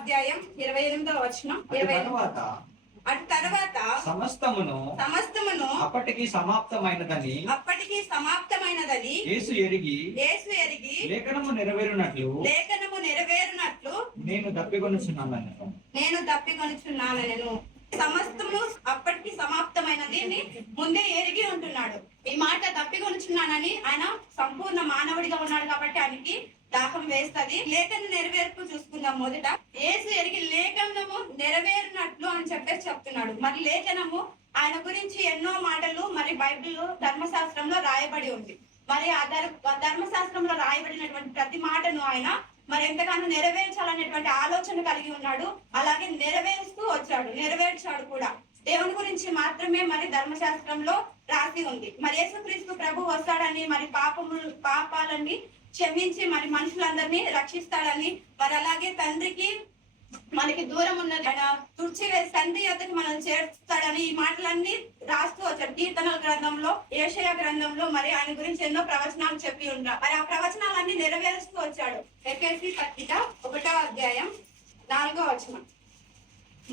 అధ్యాయం 28వ వచనం. అటు తర్వాత సమస్తమును అప్పటికి సమాప్తమైనదని యేసు ఎరిగి లేఖనము నెరవేరునట్లు నేను తప్పికొనుచున్నాను. సమస్తము అప్పటికి సమాప్తమైనది ముందే ఎరిగి ఉంటున్నాడు. ఈ మాట తప్పికొనుచున్నానని ఆయన సంపూర్ణ మానవుడిగా ఉన్నాడు కాబట్టి ఆయనకి దాహం వేస్తది. లేఖన నెరవేర్పు చూసుకుందాం. మొదట యేసు ఎరిగి లేఖనము నెరవేరినట్లు అని చెప్పేసి చెప్తున్నాడు. మరి లేఖనము ఆయన గురించి ఎన్నో మాటలు మరి బైబిల్ ధర్మశాస్త్రంలో రాయబడి ఉంది. మరి ఆ ధర్మశాస్త్రంలో రాయబడినటువంటి ప్రతి మాటను ఆయన మరి ఎంతగానో నెరవేర్చాలనేటువంటి ఆలోచన కలిగి ఉన్నాడు. అలాగే నెరవేర్చాడు కూడా. దేవుని గురించి మాత్రమే మరి ధర్మశాస్త్రంలో రాసి ఉంది. మరి యేసుక్రీస్తు ప్రభు వస్తాడని, మరి పాపాలన్నీ క్షమించి మరి మనుషులందరినీ రక్షిస్తాడని, మరి అలాగే తండ్రికి మనకి దూరం ఉన్న తుడిచివేసి తండ్రి యొద్దకు మనం చేర్చుతాడని ఈ మాటలన్నీ రాస్తూ వచ్చాడు. కీర్తనల గ్రంథంలో, యెషయా గ్రంథంలో మరి ఆయన గురించి ఎన్నో ప్రవచనాలు చెప్పి ఉంటారు. మరి ఆ ప్రవచనాలన్నీ నెరవేరుస్తూ వచ్చాడు. ఎఫెసీ పత్రిక 1వ అధ్యాయం 4వ వచనం.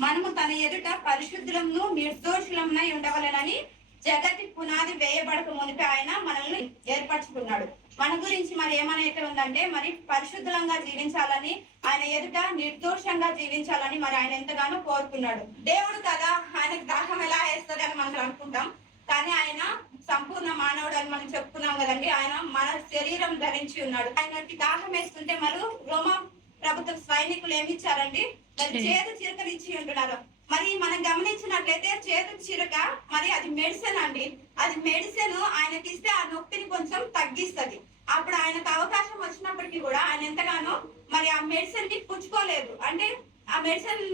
మనము తన ఎదుట పరిశుద్ధులను నిర్దోషులమునై ఉండవలెనని జగతి పునాది వేయబడక మునిపి ఆయన మనల్ని ఏర్పరచుకున్నాడు. మన గురించి మరి ఏమైతే ఉందంటే మరి పరిశుద్ధంగా జీవించాలని, ఆయన ఎదుట నిర్దోషంగా జీవించాలని మరి ఆయన ఎంతగానో కోరుకున్నాడు. దేవుడు కదా, ఆయనకు దాహం ఎలా వేస్తుంది అని మనం అనుకుంటాం. కానీ ఆయన సంపూర్ణ మానవుడు అని మనం చెప్పుకున్నాం కదండి. ఆయన మన శరీరం ధరించి ఉన్నాడు. ఆయనకి దాహం వేస్తుంటే మరి రోమా ప్రభుత్వ సైనికులు ఏమిచ్చారండి? మరి చేదు చిరకలు ఇచ్చి ఉంటున్నారు. మరి మనం గమనించినట్లయితే చేదు చిరక మరి అది మెడిసిన్ అండి. అది మెడిసిన్ ఆయనకి ఇస్తే ఆ నొప్పిని కొంచెం తగ్గిస్తుంది. అప్పుడు ఆయనకు అవకాశం వచ్చినప్పటికీ కూడా ఆయన ఎంతగానో మరి ఆ మెడిసిన్ ని పుచ్చుకోలేదు. అంటే ఆ మెడిసిన్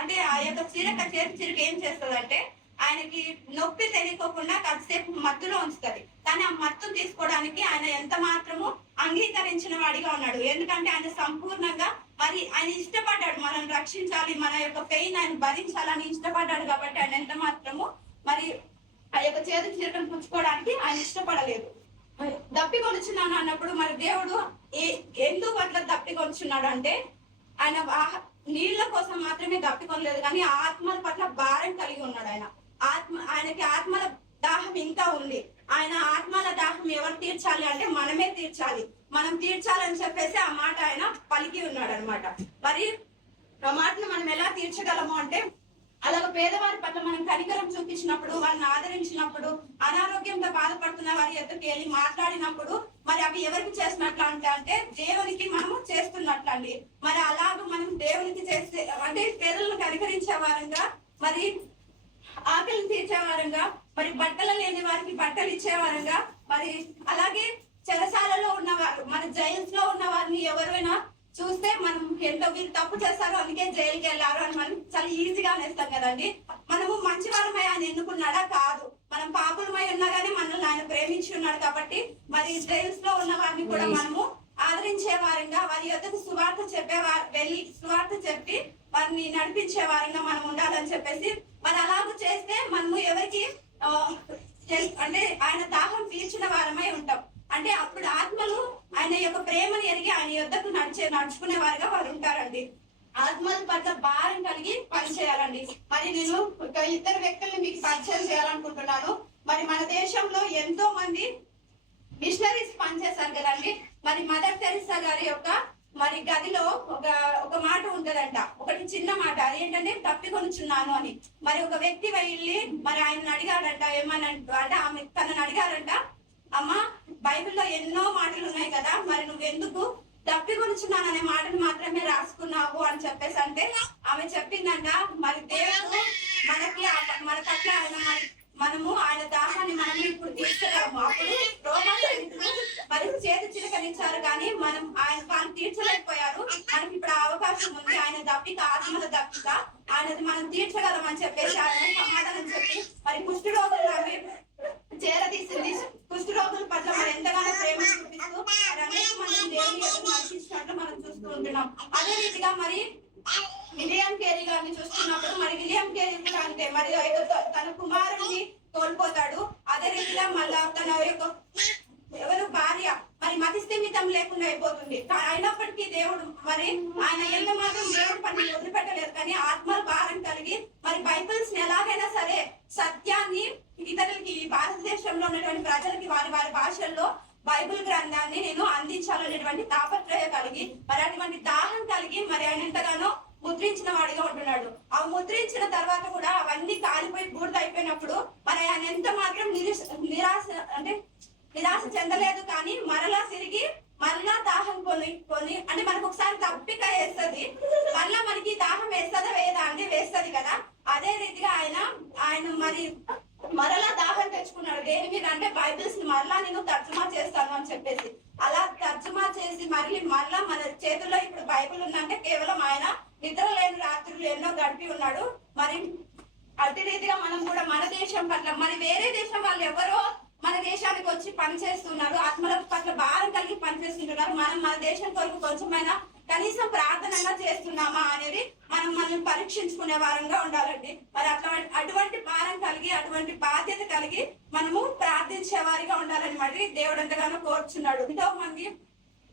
అంటే ఆ యొక్క చేదు చిరక ఏం చేస్తుంది అంటే ఆయనకి నొప్పి తెలియకోకుండా కాసేపు మత్తులో ఉంచుతుంది. కానీ ఆ మత్తును తీసుకోవడానికి ఆయన ఎంత మాత్రము అంగీకరించిన వాడిగా ఉన్నాడు. ఎందుకంటే ఆయన సంపూర్ణంగా మరి ఆయన ఇష్టపడ్డాడు, మనం రక్షించాలి, మన యొక్క పెయిన్ ఆయన భరించాలని ఇష్టపడ్డాడు. కాబట్టి ఆయన ఎంత మాత్రము మరి ఆ యొక్క చేదు చిరకను పుచ్చుకోవడానికి ఆయన ఇష్టపడలేదు. దప్పికొనుచున్నాను అన్నప్పుడు మరి దేవుడు ఎందుకు అట్లా దప్పికొనుచున్నాడు అంటే ఆయన నీళ్ల కోసం మాత్రమే దప్పికొనలేదు, కానీ ఆత్మల పట్ల భారం కలిగి ఉన్నాడు. ఆయనకి ఆత్మల దాహం ఇంకా ఉంది. ఆయన ఆత్మల దాహం ఎవరు తీర్చాలి అంటే మనమే తీర్చాలి. మనం తీర్చాలని చెప్పేసి ఆ మాట ఆయన పలికి ఉన్నాడు అనమాట. మరి ఆ మాటను మనం ఎలా తీర్చగలము అంటే అలాగ పేదవారి పట్ల మనం కనికరం చూపించినప్పుడు, వాళ్ళని ఆదరించినప్పుడు, అనారోగ్యంతో బాధపడుతున్న వారి ఎద్దకు వెళ్ళి మాట్లాడినప్పుడు మరి అవి ఎవరికి చేసినట్లు అంటే దేవునికి మనము చేస్తున్నట్లండి. మరి అలాగ మనం దేవునికి చేస్తే అంటే పేదలను కనికరించే వారంగా, మరి ఆకలిని తీర్చే వారంగా, మరి బట్టలు లేని వారికి బట్టలు ఇచ్చే వారంగా, మరి అలాగే చెరసాలలో ఉన్నవారు, మన జైల్స్ లో ఉన్న వారిని ఎవరైనా చూస్తే మనం ఎంతో వీళ్ళు తప్పు చేస్తారు అందుకే జైలుకి వెళ్ళారు అని మనం చాలా ఈజీగా అనేస్తాం కదండి. మనము మంచి వారమై ఆయన ఎన్నుకున్నాడా? కాదు. మనం పాపులమై ఉన్నా కానీ మనల్ని ఆయన ప్రేమించి ఉన్నాడు. కాబట్టి మరి జైల్స్ లో ఉన్న వారిని కూడా మనము ఆదరించే వారంగా, వారి యొద్దకు సువార్త వెళ్ళి సువార్త చెప్పి వారిని నడిపించే వారంగా మనం ఉండాలని చెప్పేసి మరి అలాగ చేస్తే మనము ఎవరికి అంటే ఆయన దాహం తీర్చిన వారమై ఉంటాం. అంటే అప్పుడు ఆత్మలు ఆయన యొక్క ప్రేమను ఎరిగి ఆయన యొద్దకు నడుచుకునే వారుగా వారు ఉంటారండి. ఆత్మల పట్ల భారం కలిగి పనిచేయాలండి. మరి నేను ఇద్దరు వ్యక్తుల్ని మీకు పరిచయం చేయాలనుకుంటున్నాను. మరి మన దేశంలో ఎంతో మంది మిషనరీస్ పనిచేశారు కదండి. మరి మదర్ తెరిసా గారి యొక్క మరి గదిలో ఒక మాట ఉంటదంట, ఒకటి చిన్న మాట. అదేంటంటే తప్పికొనుచున్నాను అని. మరి ఒక వ్యక్తి వెళ్ళి మరి ఆయనను అడిగాడంట, అంటే ఆమె తనని అడిగారంట, అమ్మా బైబిల్లో ఎన్నో మాటలు ఉన్నాయి కదా, మరి నువ్వెందుకు తప్పికొనుచున్నాను అనే మాటను మాత్రమే రాసుకున్నావు అని చెప్పేసి అంటే ఆమె చెప్పిందంట, మరి దేవుడు మనకి మన పట్ల మనము ఆయన దాహాన్ని మనం ఇప్పుడు తీర్చగలము. అప్పుడు రోమా సైనికులు మరి చేతి చిలకనిచ్చారు కానీ మనం వాళ్ళు తీర్చలేకపోయారు. మనకి ఇప్పుడు అవకాశం ఉంది. ఆయన దప్పిక, ఆత్మల దప్పిక ఆయనది మనం తీర్చగలమని చెప్పేసి ఆయన సమాధానం చెప్పి మరి కుష్ఠరోగులు అవి చేరదీసింది. కుష్ఠరోగుల పట్ల మరి ఎంతగానో ప్రేమ చూపిస్తూ మరి అనేక మంది దేవుని నడిపించినట్లు మనం చూస్తూ ఉంటున్నాం. అదే రీతిగా మరి విలియం కేరీ గారిని చూస్తున్నప్పుడు మరి విలియం కేరీ కూడా అంతే. మరి తన కుమారుడిని కోల్పోతాడు. అదే రీతిగా మళ్ళా తన యొక్క భార్య మరి మతి స్థిమితం లేకుండా అయిపోతుంది. అయినప్పటికీ దేవుడు మరి ఆయన ఎంత మాత్రం దేవుడు పని వదిలిపెట్టలేదు. కానీ ఆత్మల భారం కలిగి మరి బైబిల్స్ ని ఎలాగైనా సరే సత్యాన్ని ఇతరులకి, ఈ భారతదేశంలో ఉన్నటువంటి ప్రజలకి వారి వారి భాషల్లో బైబిల్ గ్రంథాన్ని నేను అందించాలనేటువంటి తాపత్రయ కలిగి మరి అటువంటి దాహం కలిగి మరి ఆయన ఎంతగానో ముద్రించిన వాడిగా ఉంటున్నాడు. ఆ ముద్రించిన తర్వాత కూడా అవన్నీ కాలిపోయి బూడిద అయిపోయినప్పుడు మరి ఆయన ఎంత మాత్రం నిరాశ చెందలేదు. కానీ మరలా తిరిగి మరలా దాహం కొని అంటే మనకు ఒకసారి తప్పిక వేస్తుంది, మరలా మనకి దాహం వేస్తుందా వేయదా అంటే వేస్తుంది కదా. అదే రీతిగా ఆయన మరి మరలా దాహం తెచ్చుకున్నాడు. దేని మీద అంటే బైబిల్స్ ని మరలా నేను తర్జుమా చేస్తాను అని చెప్పేసి అలా తర్జుమా చేసి మరలా మన చేతుల్లో ఇప్పుడు బైబిల్ ఉందంటే కేవలం ఆయన నిద్ర లేని రాత్రులు ఎన్నో గడిపి ఉన్నాడు. మరి అట్టి రీతిగా మనం కూడా మన దేశం పట్ల మరి వేరే దేశం వాళ్ళు ఎవరో మన దేశానికి వచ్చి పనిచేస్తున్నారు, ఆత్మల పట్ల భారం కలిగి పనిచేస్తుంటున్నారు. మనం మన దేశం కొరకు కొంచెమైనా కనీసం ప్రార్థనగా చేస్తున్నామా అనేది మనం పరీక్షించుకునే వారంగా ఉండాలండి. మరి అటువంటి భారం కలిగి అటువంటి బాధ్యత కలిగి మనము ప్రార్థించే వారిగా ఉండాలని మరి దేవుడు ఎంతగానో కోరుచున్నాడు. ఎంతో మంది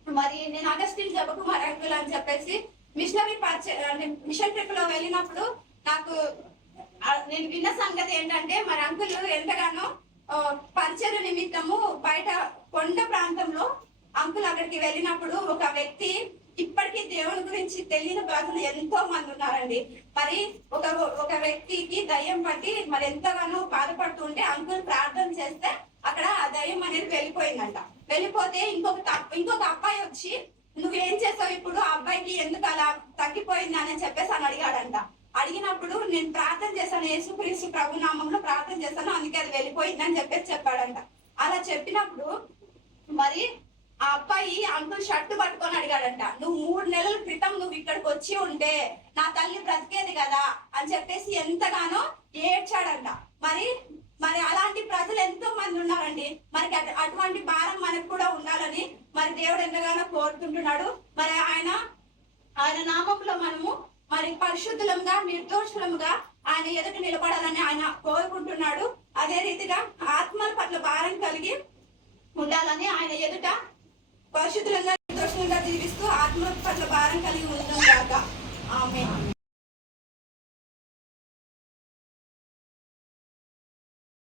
మరి నేను అగస్టిన్ జపకుమార్ అంకుల్ అని చెప్పేసి మిషన్ ట్రిప్ లో వెళ్ళినప్పుడు నేను విన్న సంగతి ఏంటంటే మరి అంకుల్ ఎంతగానో పరిచయ నిమిత్తము బయట కొండ ప్రాంతంలో అంకుల్ అక్కడికి వెళ్ళినప్పుడు ఒక వ్యక్తి, ఇప్పటికీ దేవుని గురించి తెలియని ప్రజలు ఎంతో మంది ఉన్నారండి. మరి ఒక వ్యక్తికి దయ్యం పట్టి మరి ఎంతగానో బాధపడుతుంటే అంకుల్ ప్రార్థన చేస్తే అక్కడ ఆ దయ్యం అనేది వెళ్ళిపోయిందంట. వెళ్ళిపోతే ఇంకొక అబ్బాయి వచ్చి నువ్వేం చేసావు ఇప్పుడు, ఆ అబ్బాయికి ఎందుకు అలా తగ్గిపోయింది అని చెప్పేసి అని అడిగాడంట. అడిగినప్పుడు నేను ప్రార్థన చేశాను, యేసుక్రీస్తు ప్రభు నామంలో ప్రార్థన చేశాను, అందుకే అది వెళ్ళిపోయింది అని చెప్పేసి చెప్పాడంట. అలా చెప్పినప్పుడు మరి ఆ అబ్బాయి అంకుల్ షర్టు పట్టుకొని అడిగాడంట, నువ్వు 3 నెలల క్రితం నువ్వు ఇక్కడికి వచ్చి ఉంటే నా తల్లి బ్రతికేది కదా అని చెప్పేసి ఎంతగానో ఏడ్చాడంట. మరి అలాంటి ప్రజలు ఎంతో మంది ఉన్నారండి. మనకి అటువంటి భారం మనకు కూడా ఉండాలని మరి దేవుడు ఎంతగానో కోరుతుంటున్నాడు. మరి ఆయన నామంలో మనము మరి పరిశుద్ధులంగా నిర్దోషులముగా ఆయన ఎదుట నిలబడాలని ఆయన కోరుకుంటున్నాడు. అదే రీతిగా ఆత్మల పట్ల భారం కలిగి ఉండాలని ఆయన ఎదుట పరిశుద్ధులంగా నిర్దోషులంగా జీవిస్తూ ఆత్మల పట్ల భారం కలిగి ఉందాం. ఆమేన్.